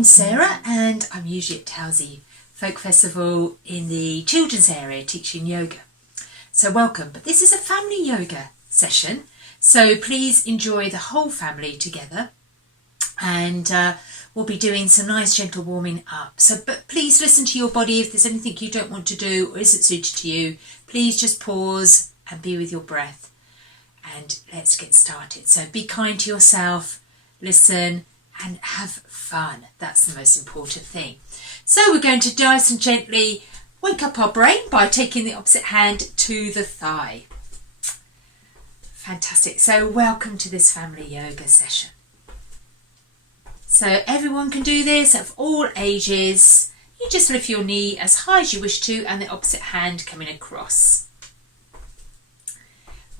name's Sarah and I'm usually at Towsey Folk Festival in the children's area teaching yoga. So welcome, but this is a family yoga session, so please enjoy the whole family together, and we'll be doing some nice gentle warming up. But please listen to your body. If there's anything you don't want to do or isn't suited to you, please just pause and be with your breath, and let's get started. So be kind to yourself, listen and have fun. That's the most important thing. So we're going to nice and gently wake up our brain by taking the opposite hand to the thigh. Fantastic. So welcome to this family yoga session. So everyone can do this, of all ages. You just lift your knee as high as you wish to and the opposite hand coming across.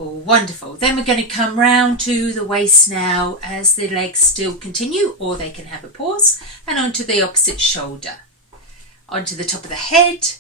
Oh, wonderful. Then we're going to come round to the waist now as the legs still continue, or they can have a pause, and onto the opposite shoulder. Onto the top of the head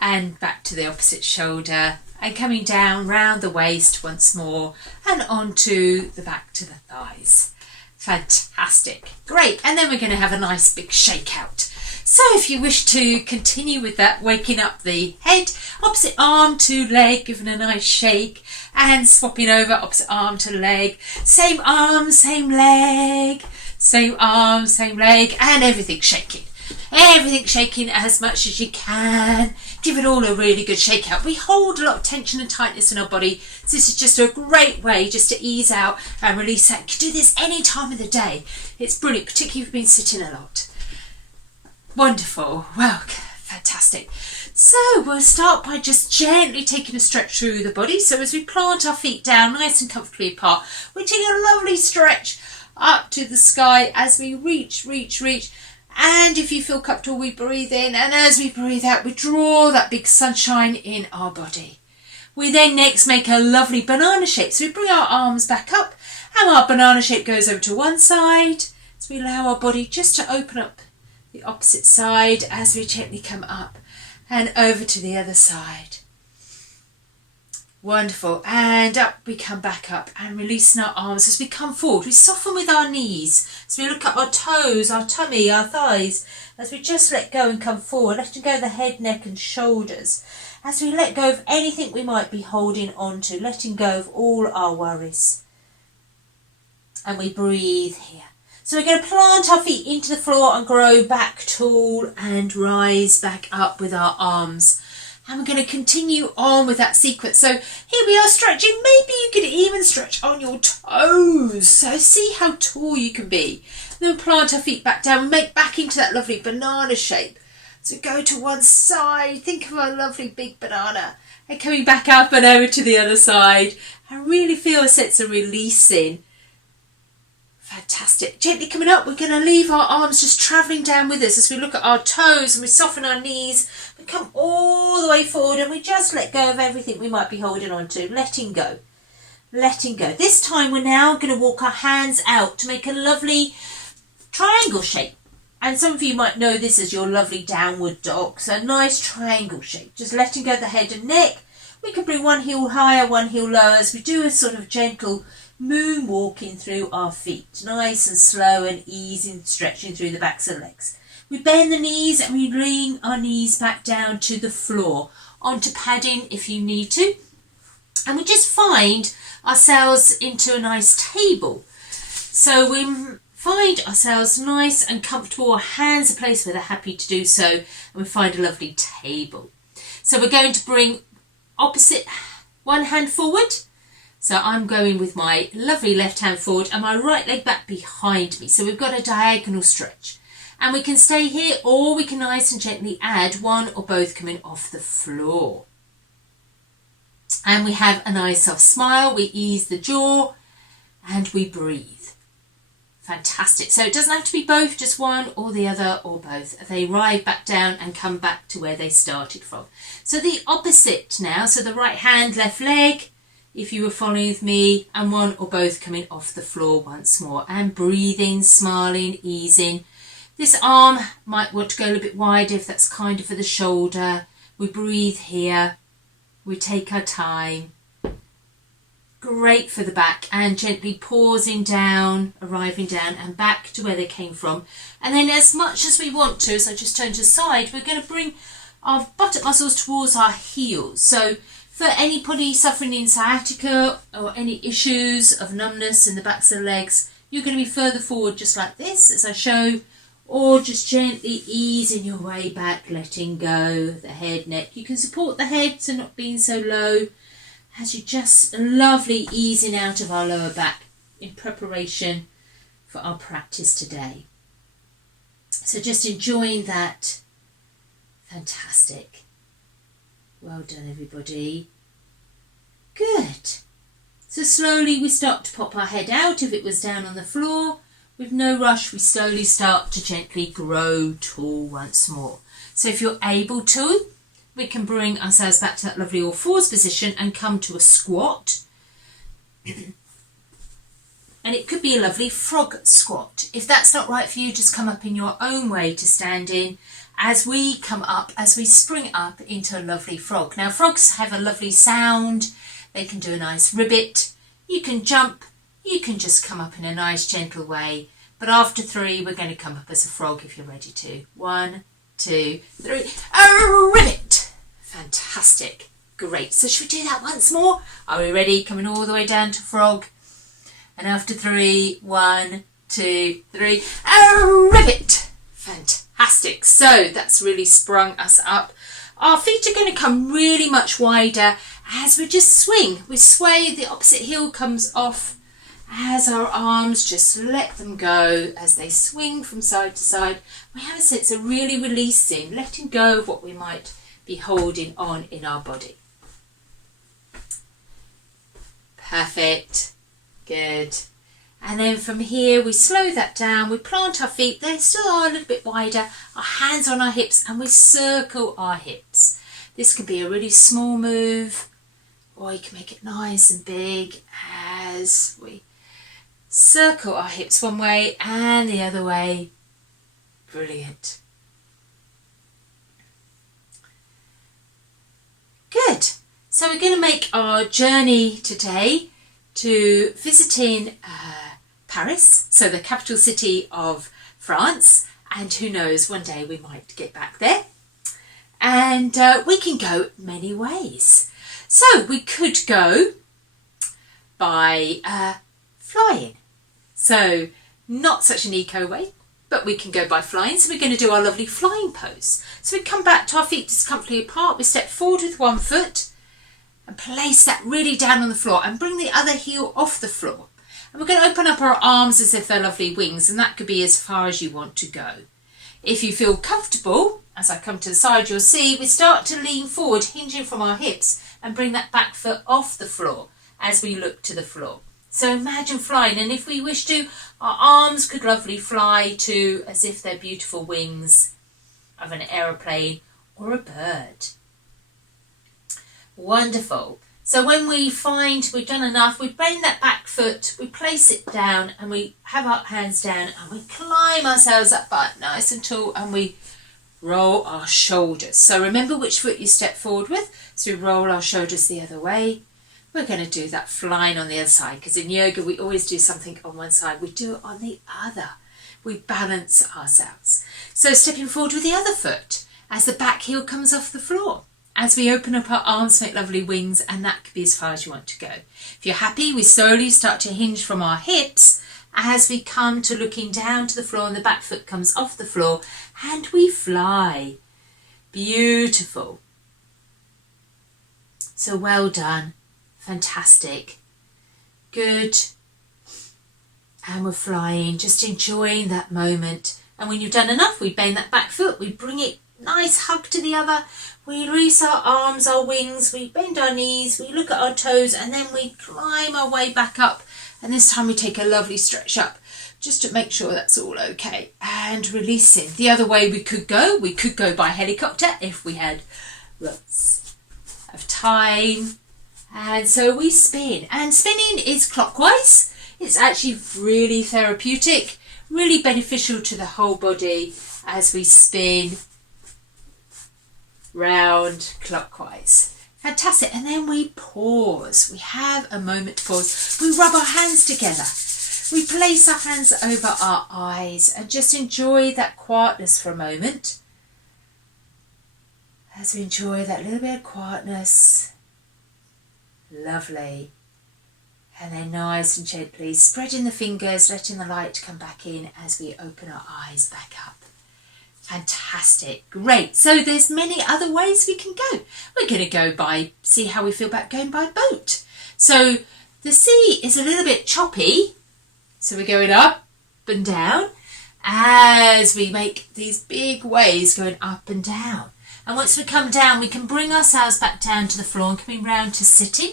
and back to the opposite shoulder, and coming down round the waist once more and onto the back to the thighs. Fantastic. Great. And then we're going to have a nice big shake out. So if you wish to continue with that, waking up the head, opposite arm to leg, giving a nice shake, and swapping over opposite arm to leg, same arm, same leg, same arm, same leg, and everything shaking. Everything shaking as much as you can. Give it all a really good shake out. We hold a lot of tension and tightness in our body, so this is just a great way just to ease out and release that. You can do this any time of the day. It's brilliant, particularly if you've been sitting a lot. Wonderful. Well, fantastic. So we'll start by just gently taking a stretch through the body. So as we plant our feet down nice and comfortably apart, we're taking a lovely stretch up to the sky as we reach. And if you feel comfortable, we breathe in, and as we breathe out, we draw that big sunshine in our body. We then next make a lovely banana shape. So we bring our arms back up, and our banana shape goes over to one side. So we allow our body just to open up the opposite side as we gently come up and over to the other side. Wonderful. And up we come back up and releasing our arms as we come forward. We soften with our knees. So we look at our toes, our tummy, our thighs, as we just let go and come forward, letting go of the head, neck and shoulders. As we let go of anything we might be holding on to, letting go of all our worries. And we breathe here. So we're going to plant our feet into the floor and grow back tall and rise back up with our arms. And we're going to continue on with that sequence. So here we are stretching. Maybe you could even stretch on your toes. So see how tall you can be. And then we'll plant our feet back down. We make back into that lovely banana shape. So go to one side. Think of a lovely big banana. And coming back up and over to the other side. And really feel a sense of releasing. Fantastic. Gently coming up, we're going to leave our arms just travelling down with us as we look at our toes and we soften our knees. We come all the way forward and we just let go of everything we might be holding on to. Letting go. Letting go. This time we're now going to walk our hands out to make a lovely triangle shape. And some of you might know this as your lovely downward dog. So a nice triangle shape. Just letting go of the head and neck. We can bring one heel higher, one heel lower as we do a sort of gentle moon walking through our feet, nice and slow and easy, stretching through the backs of the legs. We bend the knees and we bring our knees back down to the floor, onto padding if you need to, and we just find ourselves into a nice table. So we find ourselves nice and comfortable, our hands are placed where they're happy to do so, and we find a lovely table. So we're going to bring opposite one hand forward. So I'm going with my lovely left hand forward and my right leg back behind me. So we've got a diagonal stretch. And we can stay here, or we can nice and gently add one or both coming off the floor. And we have a nice soft smile. We ease the jaw and we breathe. Fantastic. So it doesn't have to be both, just one or the other or both. They ride back down and come back to where they started from. So the opposite now. So the right hand, left leg, if you were following with me, and one or both coming off the floor once more, and breathing, smiling, easing. This arm might want to go a little bit wider if that's kind of for the shoulder. We breathe here, we take our time, great for the back, and gently pausing down, arriving down and back to where they came from. And then as much as we want to, as I just turn to the side, we're going to bring our buttock muscles towards our heels. So for anybody suffering in sciatica or any issues of numbness in the backs of the legs, you're going to be further forward just like this as I show, or just gently easing your way back, letting go of the head, neck. You can support the head so not being so low, as you just lovely easing out of our lower back in preparation for our practice today. So just enjoying that. Fantastic. Well done, everybody. Good. So slowly we start to pop our head out. If it was down on the floor, with no rush, we slowly start to gently grow tall once more. So if you're able to, we can bring ourselves back to that lovely all fours position and come to a squat. And it could be a lovely frog squat. If that's not right for you, just come up in your own way to stand in as we come up, as we spring up into a lovely frog. Now, frogs have a lovely sound. They can do a nice ribbit. You can jump. You can just come up in a nice gentle way. But after 3, we're going to come up as a frog if you're ready to. 1, 2, 3. A ribbit. Fantastic. Great. So should we do that once more? Are we ready? Coming all the way down to frog. And after 3, 1, 2, 3. A ribbit. Fantastic. So that's really sprung us up. Our feet are going to come really much wider as we just swing. We sway, the opposite heel comes off as our arms just let them go as they swing from side to side. We have a sense of really releasing, letting go of what we might be holding on in our body. Perfect. Good. And then from here we slow that down, we plant our feet, they still are a little bit wider, our hands on our hips, and we circle our hips. This can be a really small move, or you can make it nice and big as we circle our hips one way and the other way. Brilliant. Good. So we're going to make our journey today to visiting Paris, so the capital city of France, and who knows, one day we might get back there. And we can go many ways. So we could go by flying. So not such an eco way, but we can go by flying. So we're going to do our lovely flying pose. So we come back to our feet just comfortably apart. We step forward with one foot and place that really down on the floor and bring the other heel off the floor. And we're going to open up our arms as if they're lovely wings, and that could be as far as you want to go. If you feel comfortable, as I come to the side, you'll see we start to lean forward, hinging from our hips, and bring that back foot off the floor as we look to the floor. So imagine flying, and if we wish to, our arms could lovely fly too, as if they're beautiful wings of an aeroplane or a bird. Wonderful. So when we find we've done enough, we bend that back foot, we place it down, and we have our hands down, and we climb ourselves up nice and tall, and we roll our shoulders. So remember which foot you step forward with. So we roll our shoulders the other way. We're going to do that flying on the other side, because in yoga we always do something on one side. We do it on the other. We balance ourselves. So stepping forward with the other foot as the back heel comes off the floor. As we open up our arms, make lovely wings, and that could be as far as you want to go. If you're happy, we slowly start to hinge from our hips as we come to looking down to the floor, and the back foot comes off the floor, and we fly. Beautiful. So well done. Fantastic. Good. And we're flying, just enjoying that moment. And when you've done enough, we bend that back foot, we bring it nice hug to the other, we release our arms, our wings, we bend our knees, we look at our toes, and then we climb our way back up, and this time we take a lovely stretch up just to make sure that's all okay, and releasing. The other way we could go by helicopter if we had lots of time. And so we spin, and spinning is clockwise. It's actually really therapeutic, really beneficial to the whole body as we spin round clockwise. Fantastic. And then we pause. We have a moment to pause. We rub our hands together. We place our hands over our eyes and just enjoy that quietness for a moment. As we enjoy that little bit of quietness. Lovely. And then nice and gently spreading the fingers, letting the light come back in as we open our eyes back up. Fantastic. Great. So there's many other ways we can go. We're going to go by, see how we feel about going by boat. So the sea is a little bit choppy. So we're going up and down as we make these big waves going up and down. And once we come down, we can bring ourselves back down to the floor and coming round to sitting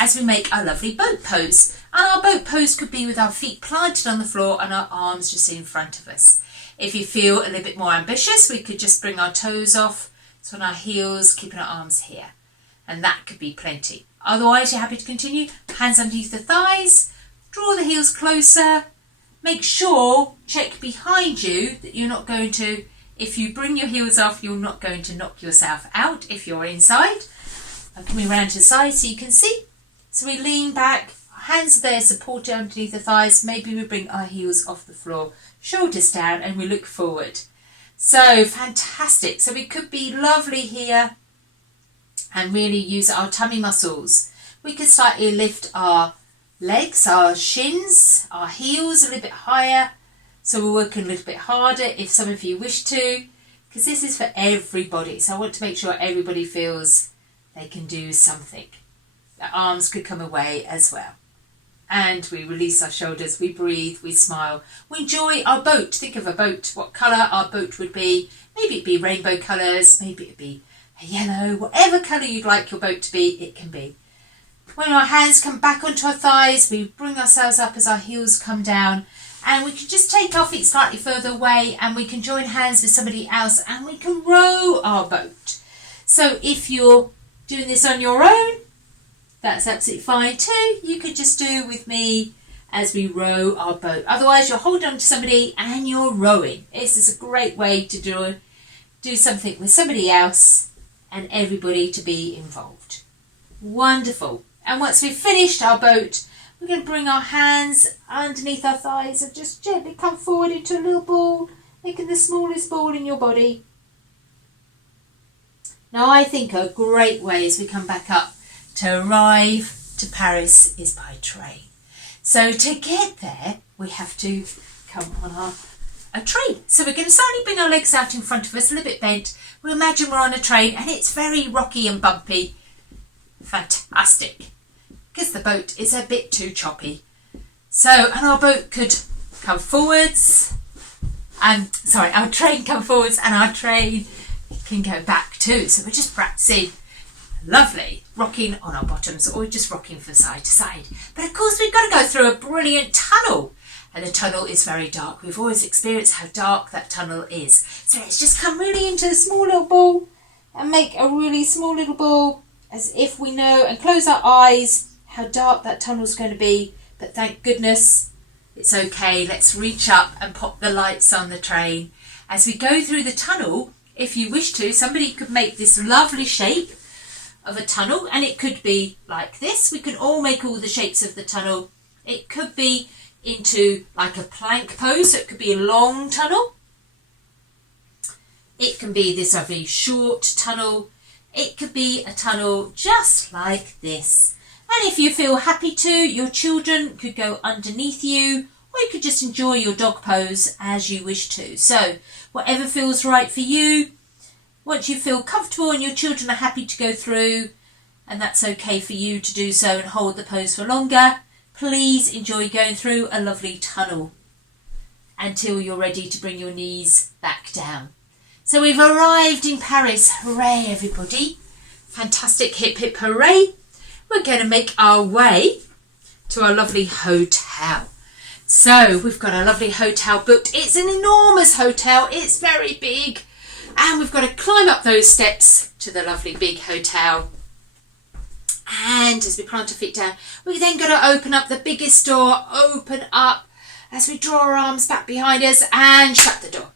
as we make our lovely boat pose. And our boat pose could be with our feet planted on the floor and our arms just in front of us. If you feel a little bit more ambitious, we could just bring our toes off, so on our heels, keeping our arms here. And that could be plenty. Otherwise, you're happy to continue. Hands underneath the thighs, draw the heels closer. Make sure, check behind you that you're not going to, if you bring your heels off, you're not going to knock yourself out if you're inside. I'm coming around to the side so you can see. So we lean back, our hands are there supported underneath the thighs. Maybe we bring our heels off the floor, shoulders down, and we look forward. So fantastic. So we could be lovely here and really use our tummy muscles. We could slightly lift our legs, our shins, our heels a little bit higher. So we're working a little bit harder if some of you wish to, because this is for everybody. So I want to make sure everybody feels they can do something. The arms could come away as well. And we release our shoulders, we breathe, we smile. We enjoy our boat. Think of a boat, what colour our boat would be. Maybe it'd be rainbow colours, maybe it'd be a yellow, whatever colour you'd like your boat to be, it can be. When our hands come back onto our thighs, we bring ourselves up as our heels come down. And we can just take our feet slightly further away and we can join hands with somebody else and we can row our boat. So if you're doing this on your own, that's absolutely fine too. You could just do with me as we row our boat. Otherwise, you're holding on to somebody and you're rowing. This is a great way to do something with somebody else and everybody to be involved. Wonderful. And once we've finished our boat, we're going to bring our hands underneath our thighs and just gently come forward into a little ball, making the smallest ball in your body. Now, I think a great way as we come back up to arrive to Paris is by train. So to get there, we have to come on a train. So we're going to slightly bring our legs out in front of us, a little bit bent. We imagine we're on a train and it's very rocky and bumpy. Fantastic. Because the boat is a bit too choppy. So, and our boat could come forwards. Our train come forwards and our train can go back too. So we're just practicing. Lovely, rocking on our bottoms or just rocking from side to side. But of course we've got to go through a brilliant tunnel and the tunnel is very dark. We've always experienced how dark that tunnel is. So let's just come really into a small little ball and make a really small little ball as if we know and close our eyes how dark that tunnel's going to be. But thank goodness it's okay. Let's reach up and pop the lights on the train. As we go through the tunnel, if you wish to, somebody could make this lovely shape of a tunnel and it could be like this. We can all make all the shapes of the tunnel. It could be into like a plank pose, so it could be a long tunnel. It can be this very short tunnel. It could be a tunnel just like this. And if you feel happy to, your children could go underneath you or you could just enjoy your dog pose as you wish to. So whatever feels right for you. Once you feel comfortable and your children are happy to go through, and that's okay for you to do so and hold the pose for longer, please enjoy going through a lovely tunnel until you're ready to bring your knees back down. So we've arrived in Paris. Hooray, everybody. Fantastic, hip hip hooray. We're going to make our way to our lovely hotel. So we've got a lovely hotel booked. It's an enormous hotel. It's very big. And we've got to climb up those steps to the lovely big hotel. And as we plant our feet down, we then got to open up the biggest door, open up as we draw our arms back behind us and shut the door.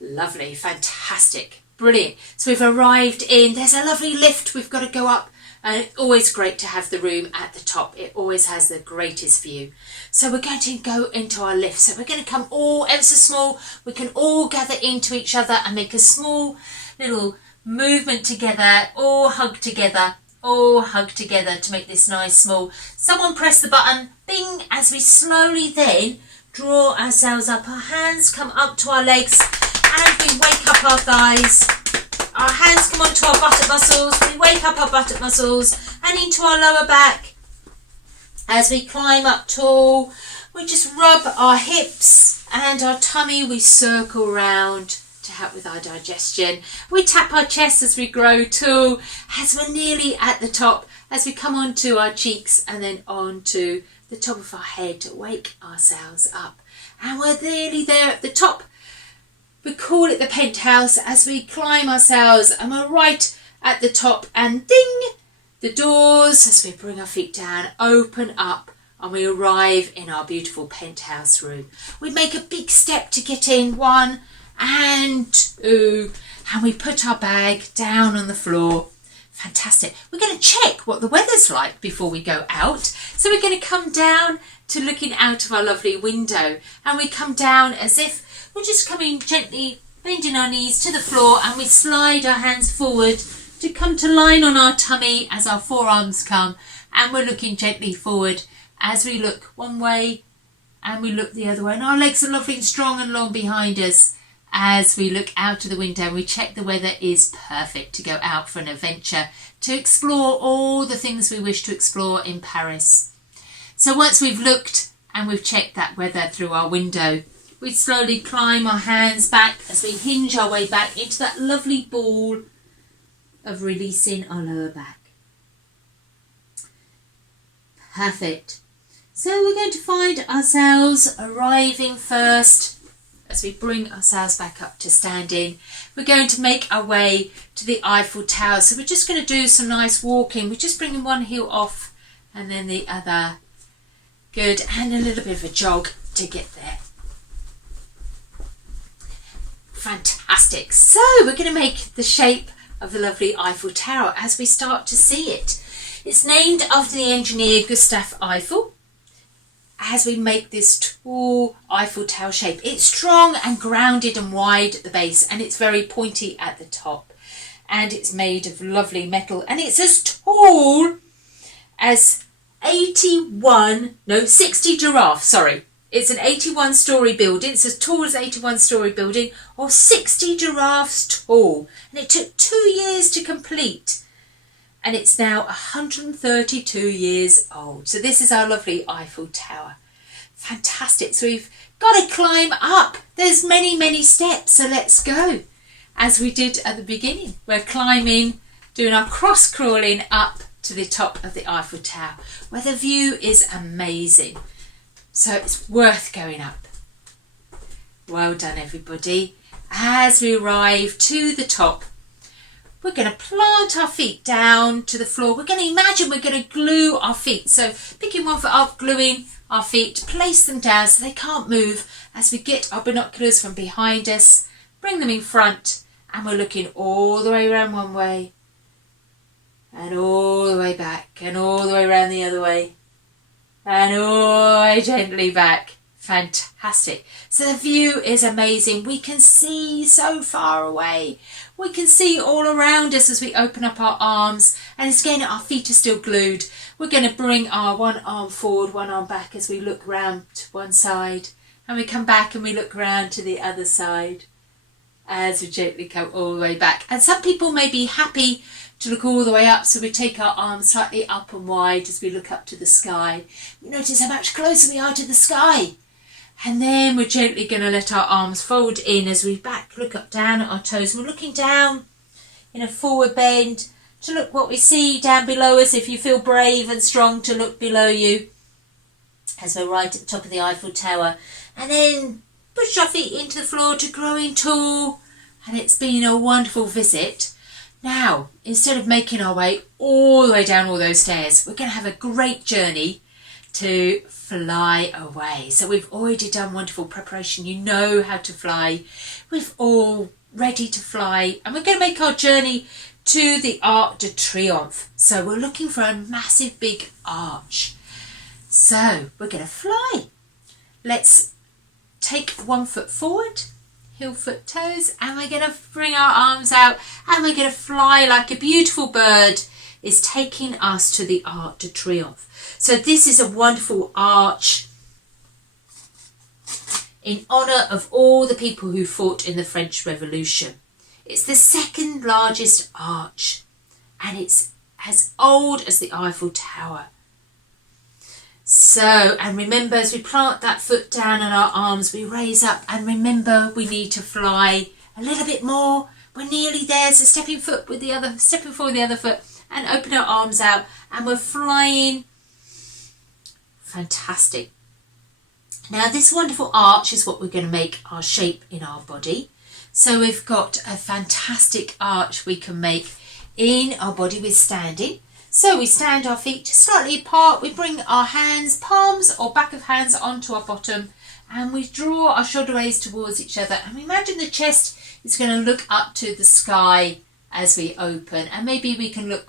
Lovely, fantastic. Brilliant. So we've arrived in, there's a lovely lift we've got to go up, and it's always great to have the room at the top. It always has the greatest view. So we're going to go into our lift. So we're going to come all ever so small. We can all gather into each other and make a small little movement together, all hug together to make this nice small. Someone press the button, bing, as we slowly then draw ourselves up. Our hands come up to our legs and we wake up our thighs. Our hands come onto our buttock muscles. We wake up our buttock muscles and into our lower back. As we climb up tall, we just rub our hips and our tummy. We circle round to help with our digestion. We tap our chest as we grow tall, as we're nearly at the top, as we come onto our cheeks and then onto the top of our head to wake ourselves up. And we're nearly there at the top. We call it the penthouse as we climb ourselves, and we're right at the top, and ding, the doors, as we bring our feet down, open up and we arrive in our beautiful penthouse room. We make a big step to get in, 1 and 2, and we put our bag down on the floor. Fantastic. We're going to check what the weather's like before we go out. So we're going to come down to looking out of our lovely window, and we come down as if we're just coming gently, bending our knees to the floor, and we slide our hands forward to come to line on our tummy as our forearms come, and we're looking gently forward as we look one way and we look the other way, and our legs are lovely and strong and long behind us as we look out of the window and we check the weather is perfect to go out for an adventure, to explore all the things we wish to explore in Paris. So once we've looked and we've checked that weather through our window, we slowly climb our hands back as we hinge our way back into that lovely ball of releasing our lower back. Perfect. So we're going to find ourselves arriving first as we bring ourselves back up to standing. We're going to make our way to the Eiffel Tower. So we're just going to do some nice walking. We're just bringing one heel off and then the other. Good. And a little bit of a jog to get there. Fantastic. So we're going to make the shape of the lovely Eiffel Tower as we start to see it. It's named after the engineer Gustave Eiffel. As we make this tall Eiffel Tower shape, it's strong and grounded and wide at the base, and it's very pointy at the top, and it's made of lovely metal, and it's as tall as 60 giraffes, sorry. It's an 81-storey building. It's as tall as an 81-storey building, or 60 giraffes tall. And it took 2 years to complete. And it's now 132 years old. So this is our lovely Eiffel Tower. Fantastic. So we've got to climb up. There's many, many steps. So let's go. As we did at the beginning. We're climbing, doing our cross-crawling up to the top of the Eiffel Tower, where the view is amazing. So it's worth going up. Well done, everybody. As we arrive to the top, we're going to plant our feet down to the floor. We're going to imagine we're going to glue our feet. So picking one foot up, gluing our feet, place them down so they can't move as we get our binoculars from behind us, bring them in front, and we're looking all the way around one way, and all the way back, and all the way around the other way. And all the way gently back. Fantastic. So the view is amazing. We can see so far away. We can see all around us as we open up our arms. And again, our feet are still glued. We're going to bring our one arm forward, one arm back as we look round to one side. And we come back and we look round to the other side as we gently come all the way back. And some people may be happy to look all the way up, so we take our arms slightly up and wide as we look up to the sky. We notice how much closer we are to the sky. And then we're gently going to let our arms fold in as we look up down at our toes. We're looking down in a forward bend to look what we see down below us, if you feel brave and strong to look below you, as we're right at the top of the Eiffel Tower. And then push our feet into the floor to growing tall. And it's been a wonderful visit. Now, instead of making our way all the way down all those stairs, we're going to have a great journey to fly away. So we've already done wonderful preparation. You know how to fly. We've all ready to fly, and we're going to make our journey to the Arc de Triomphe. So we're looking for a massive big arch. So we're going to fly. Let's take 1 foot forward, heel, foot, toes, and we're going to bring our arms out, and we're going to fly like a beautiful bird is taking us to the Arc de Triomphe. So this is a wonderful arch in honour of all the people who fought in the French Revolution. It's the second largest arch, and it's as old as the Eiffel Tower. So, and remember, as we plant that foot down and our arms, we raise up, and remember, we need to fly a little bit more. We're nearly there, so stepping forward with the other foot, and open our arms out, and we're flying. Fantastic. Now, this wonderful arch is what we're going to make our shape in our body. So we've got a fantastic arch we can make in our body with standing. So we stand our feet slightly apart, we bring our hands, palms or back of hands onto our bottom, and we draw our shoulder blades towards each other, and we imagine the chest is going to look up to the sky as we open, and maybe we can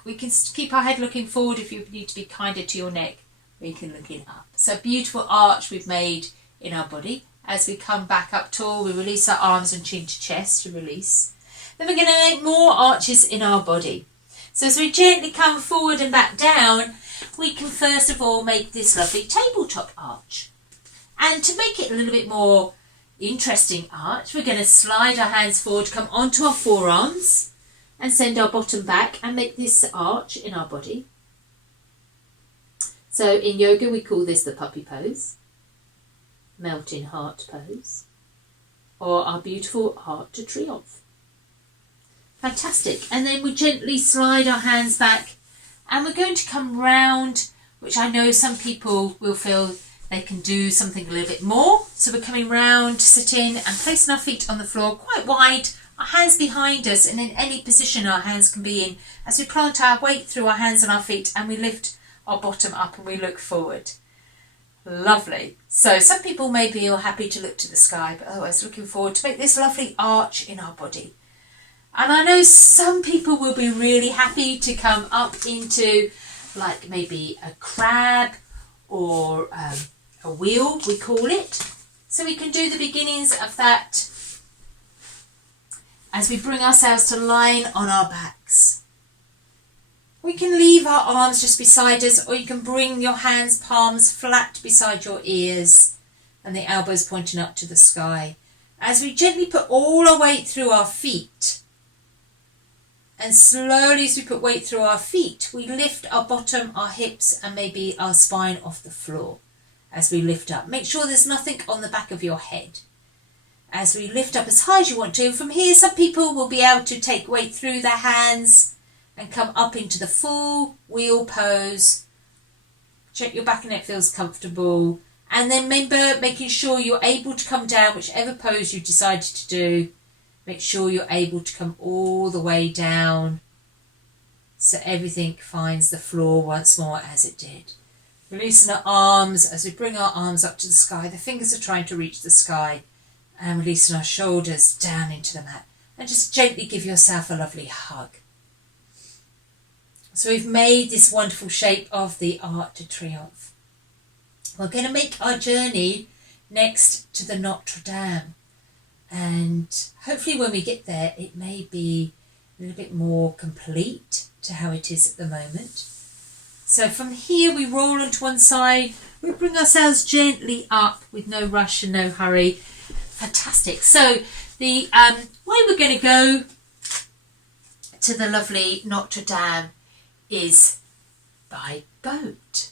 keep our head looking forward. If you need to be kinder to your neck, we can look in up. So beautiful arch we've made in our body. As we come back up tall, we release our arms and chin to chest to release. Then we're going to make more arches in our body. So as we gently come forward and back down, we can first of all make this lovely tabletop arch. And to make it a little bit more interesting arch, we're going to slide our hands forward, come onto our forearms, and send our bottom back and make this arch in our body. So in yoga we call this the puppy pose, melting heart pose, or our beautiful Arc de Triomphe. Fantastic. And then we gently slide our hands back, and we're going to come round, which I know some people will feel they can do something a little bit more. So we're coming round, sitting and placing our feet on the floor quite wide, our hands behind us, and in any position our hands can be in, as we plant our weight through our hands and our feet, and we lift our bottom up and we look forward. Lovely. So some people may be happy to look to the sky, but otherwise looking forward to make this lovely arch in our body. And I know some people will be really happy to come up into like maybe a crab or a wheel, we call it. So we can do the beginnings of that as we bring ourselves to lying on our backs. We can leave our arms just beside us, or you can bring your hands, palms flat beside your ears and the elbows pointing up to the sky. As we gently put all our weight through our feet, and slowly as we put weight through our feet, we lift our bottom, our hips and maybe our spine off the floor as we lift up. Make sure there's nothing on the back of your head. As we lift up as high as you want to. From here, some people will be able to take weight through their hands and come up into the full wheel pose. Check your back and neck feels comfortable. And then remember, making sure you're able to come down, whichever pose you decided to do. Make sure you're able to come all the way down so everything finds the floor once more as it did. Releasing our arms as we bring our arms up to the sky. The fingers are trying to reach the sky. And releasing our shoulders down into the mat. And just gently give yourself a lovely hug. So we've made this wonderful shape of the Arc de Triomphe. We're going to make our journey next to the Notre Dame. And hopefully when we get there, it may be a little bit more complete to how it is at the moment. So from here, we roll onto one side. We bring ourselves gently up with no rush and no hurry. Fantastic. So the way we're going to go to the lovely Notre Dame is by boat.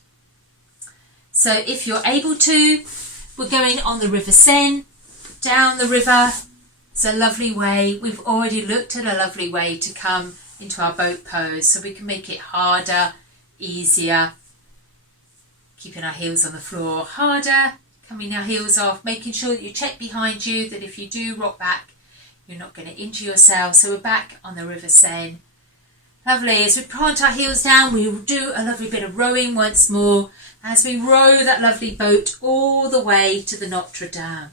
So if you're able to, we're going on the River Seine, down the river. It's a lovely way. We've already looked at a lovely way to come into our boat pose, so we can make it harder, easier, keeping our heels on the floor, harder, coming our heels off, making sure that you check behind you that if you do rock back, you're not going to injure yourself. So we're back on the River Seine. Lovely. As we plant our heels down, we will do a lovely bit of rowing once more as we row that lovely boat all the way to the Notre Dame.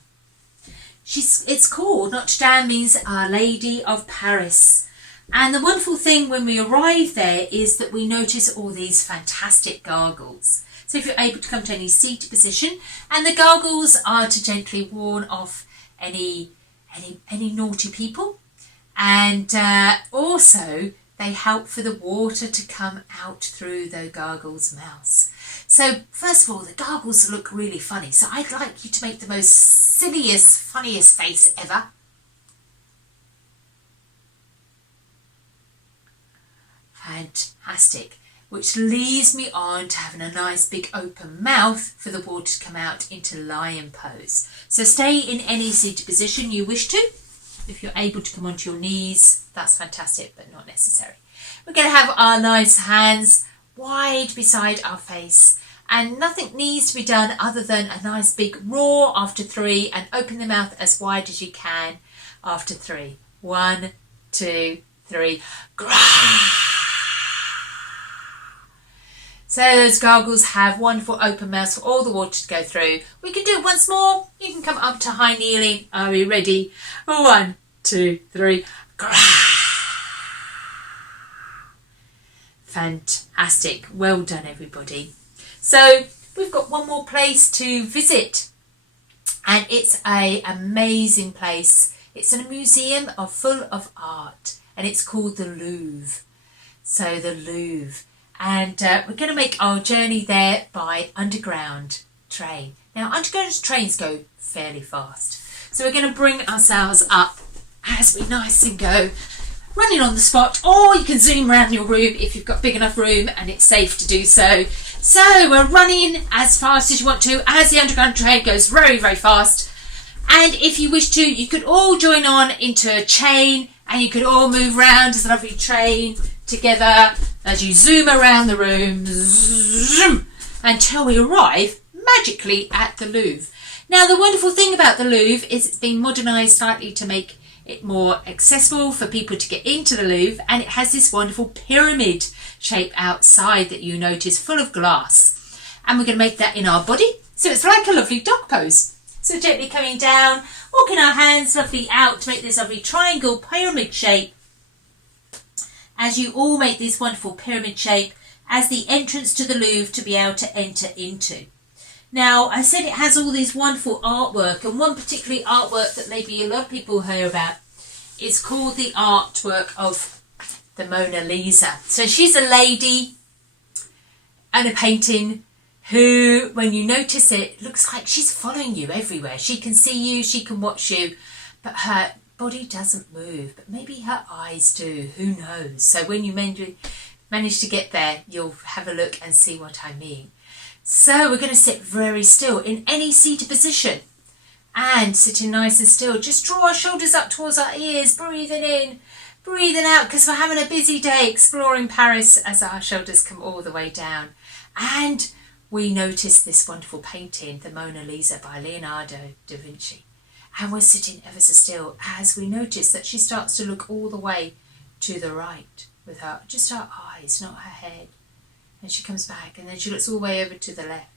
It's called Notre Dame, means Our Lady of Paris. And the wonderful thing when we arrive there is that we notice all these fantastic gargoyles. So if you're able to come to any seated position, and the gargoyles are to gently warn off any naughty people, and also they help for the water to come out through the gargoyles' mouths. So first of all, the gargoyles look really funny. So I'd like you to make the most silliest, funniest face ever. Fantastic. Which leads me on to having a nice big open mouth for the water to come out into lion pose. So stay in any seated position you wish to. If you're able to come onto your knees, that's fantastic, but not necessary. We're going to have our nice hands wide beside our face, and nothing needs to be done other than a nice big roar after 3, and open the mouth as wide as you can after 3. 1, 2, 3. Grah! So those gargoyles have wonderful open mouths for all the water to go through. We can do it once more. You can come up to high kneeling. Are we ready? 1, 2, 3. Grah! Fantastic. Well done, everybody. So we've got one more place to visit, and it's an amazing place. It's a museum full of art, and it's called the Louvre. So the Louvre. And we're going to make our journey there by underground train. Now, underground trains go fairly fast. So we're going to bring ourselves up as we nice and go, running on the spot, or you can zoom around your room if you've got big enough room and it's safe to do so. So we're running as fast as you want to as the underground train goes very, very fast. And if you wish to, you could all join on into a chain, and you could all move around as a lovely train together as you zoom around the room, zoom, until we arrive magically at the Louvre. Now, the wonderful thing about the Louvre is it's been modernised slightly to make it more accessible for people to get into the Louvre, and it has this wonderful pyramid shape outside that you notice, full of glass. And we're going to make that in our body, so it's like a lovely dog pose. So gently coming down, walking our hands lovely out to make this lovely triangle pyramid shape, as you all make this wonderful pyramid shape as the entrance to the Louvre to be able to enter into. Now, I said it has all this wonderful artwork, and one particular artwork that maybe a lot of people hear about is called the artwork of the Mona Lisa. So she's a lady and a painting who, when you notice it, looks like she's following you everywhere. She can see you, she can watch you, but her body doesn't move, but maybe her eyes do, who knows. So when you manage to get there, you'll have a look and see what I mean. So we're going to sit very still in any seated position, and sitting nice and still. Just draw our shoulders up towards our ears, breathing in, breathing out, because we're having a busy day exploring Paris as our shoulders come all the way down. And we notice this wonderful painting, the Mona Lisa by Leonardo da Vinci. And we're sitting ever so still as we notice that she starts to look all the way to the right with just her eyes, not her head. And she comes back, and then she looks all the way over to the left.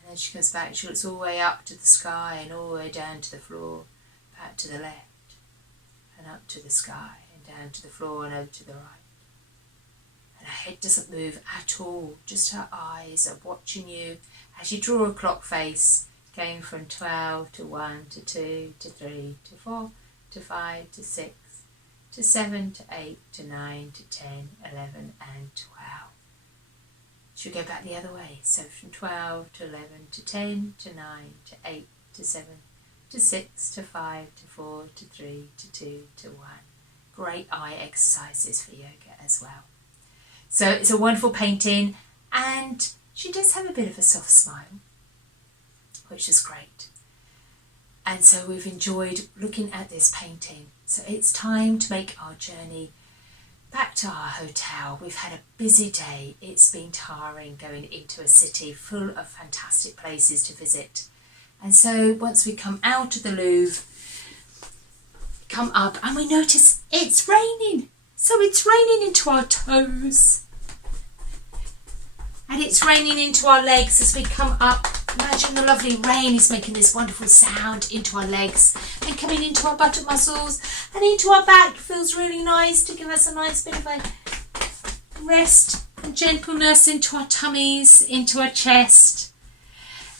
And then she comes back, she looks all the way up to the sky and all the way down to the floor, back to the left, and up to the sky and down to the floor and over to the right. And her head doesn't move at all, just her eyes are watching you as you draw a clock face, going from 12 to 1 to 2 to 3 to 4 to 5 to 6 to 7 to 8 to 9 to 10, 11 and 12. Should we go back the other way? So from 12 to 11 to 10 to 9 to 8 to 7 to 6 to 5 to 4 to 3 to 2 to 1. Great eye exercises for yoga as well. So it's a wonderful painting, and she does have a bit of a soft smile, which is great. And so we've enjoyed looking at this painting. So it's time to make our journey back to our hotel. We've had a busy day. It's been tiring going into a city full of fantastic places to visit. And so once we come out of the Louvre, come up and we notice it's raining. So it's raining into our toes. And it's raining into our legs as we come up Imagine the lovely rain is making this wonderful sound into our legs and coming into our buttock muscles and into our back. It feels really nice to give us a nice bit of a rest and gentleness into our tummies, into our chest.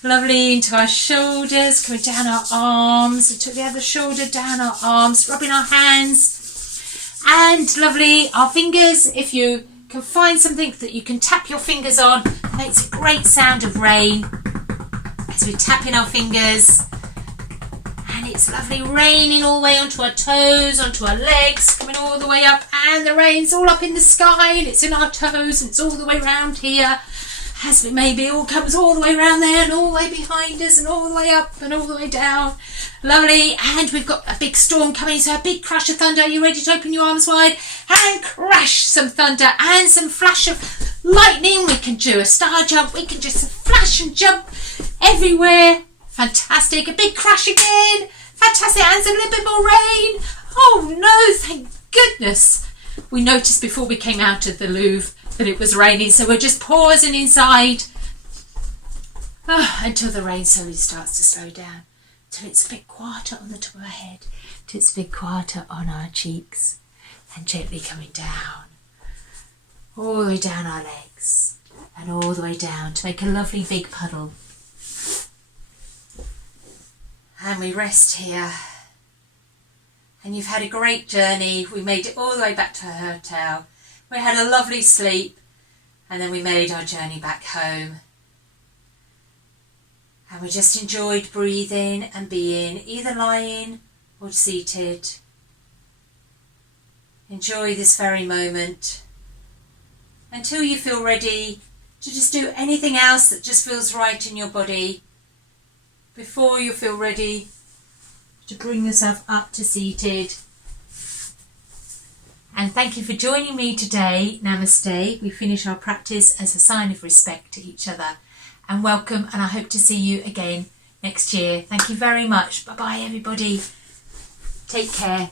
Lovely, into our shoulders, coming down our arms. We took the other shoulder down our arms, rubbing our hands. And lovely, our fingers, if you can find something that you can tap your fingers on, it makes a great sound of rain as we tap in our fingers. And it's lovely raining all the way onto our toes, onto our legs, coming all the way up, and the rain's all up in the sky and it's in our toes and it's all the way around here. As it maybe all comes all the way around there and all the way behind us and all the way up and all the way down. Lovely. And we've got a big storm coming, so a big crash of thunder. Are you ready to open your arms wide and crash some thunder and some flash of lightning? We can do a star jump. We can just flash and jump everywhere. Fantastic. A big crash again. Fantastic. And a little bit more rain. Oh no, thank goodness. We noticed before we came out of the Louvre that it was raining, so we're just pausing inside until the rain slowly starts to slow down, till it's a bit quieter on the top of our head, till it's a bit quieter on our cheeks, and gently coming down, all the way down our legs, and all the way down to make a lovely big puddle. And we rest here. And you've had a great journey. We made it all the way back to our hotel. We had a lovely sleep, and then we made our journey back home. And we just enjoyed breathing and being, either lying or seated. Enjoy this very moment until you feel ready to just do anything else that just feels right in your body before you feel ready to bring yourself up to seated. And thank you for joining me today. Namaste. We finish our practice as a sign of respect to each other. And welcome, and I hope to see you again next year. Thank you very much. Bye-bye, everybody. Take care.